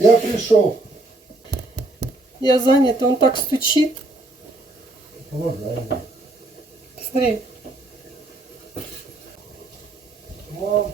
Я пришел. Я занята, он так стучит. Помогай мне. Смотри. Мам,